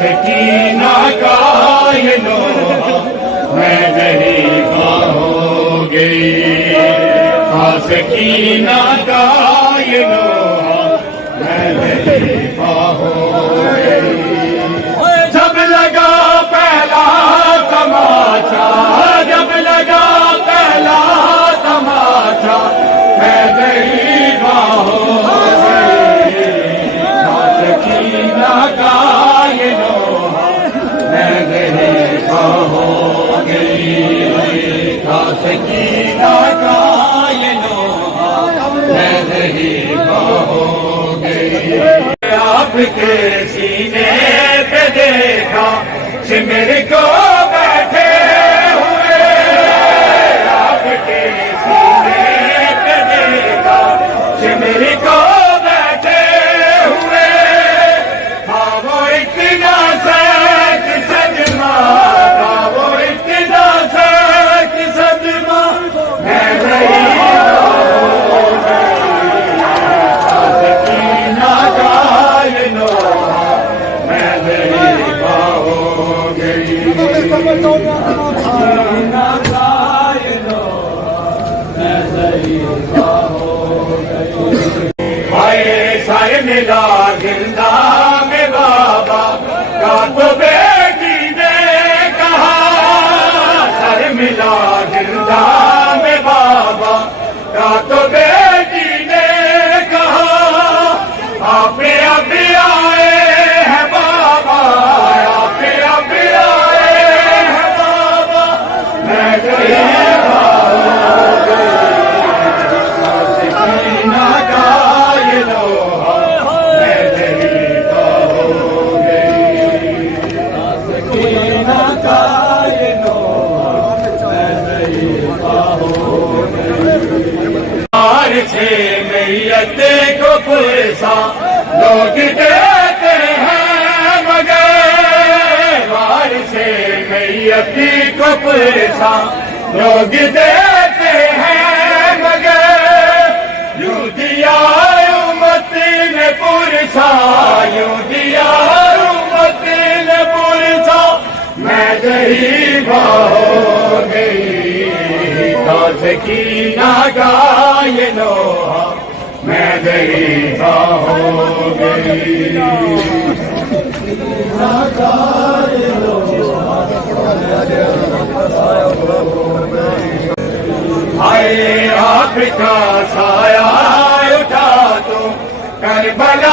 سکینہ کا یہ لوحہ میں ضعیفہ ہو گئی، سکینہ کا یہ لوحہ میں ضعیفہ ہو گئی۔ جب لگا پہلا تماچا، جب لگا پہلا تماچا میں ضعیفہ ہو گئی، سکینہ کا یہ لوحہ میں ضعیفہ ہو گئی، سکینہ کا یہ لوحہ میں ضعیفہ ہو گئی۔ آپ کے سینے پہ دیکھا سمر کو بیٹھے ہوئے، آپ کے سینے پہ دیکھا سمر کو بیٹھے ہوئے، ہاں وہ اتنا سخت صدمہ، ہاں وہ اتنا سخت صدمہ میں ضعیفہ ہو گئی، سکینہ کا یہ لوحہ میں ضعیفہ ہو گئی، سکینہ کا یہ لوحہ میں ضعیفہ ہو گئی۔ ہائے سر ملا زندہ میں بابا کا تو بیٹی نے کہا، سر ملا زندہ میں بابا کا تو بیٹی نے کہا، آپ اب آئے ہیں بابا، آپ اب آئے ہیں بابا میں ضعیفہ ہو گئی، سکینہ کا یہ لوحہ میں ضعیفہ ہو گئی، سکینہ کا یہ لوحہ میں ضعیفہ ہو گئی۔ ہار سے میت کو پرسا لوگ دیتے ہیں مگر، ہار سے میت کو پرسا لوگ دیتے ہیں مگر، یوں دیا امت نے پرسا، یوں دیا امت نے پرسا میں ضعیفہ ہو گئی، سکینہ کا یہ لوحہ میں ضعیفہ ہو گئی، سکینہ کا یہ لوحہ میں ضعیفہ ہو گئی۔ ہائے آپ کا سایہ اٹھا تو کربلا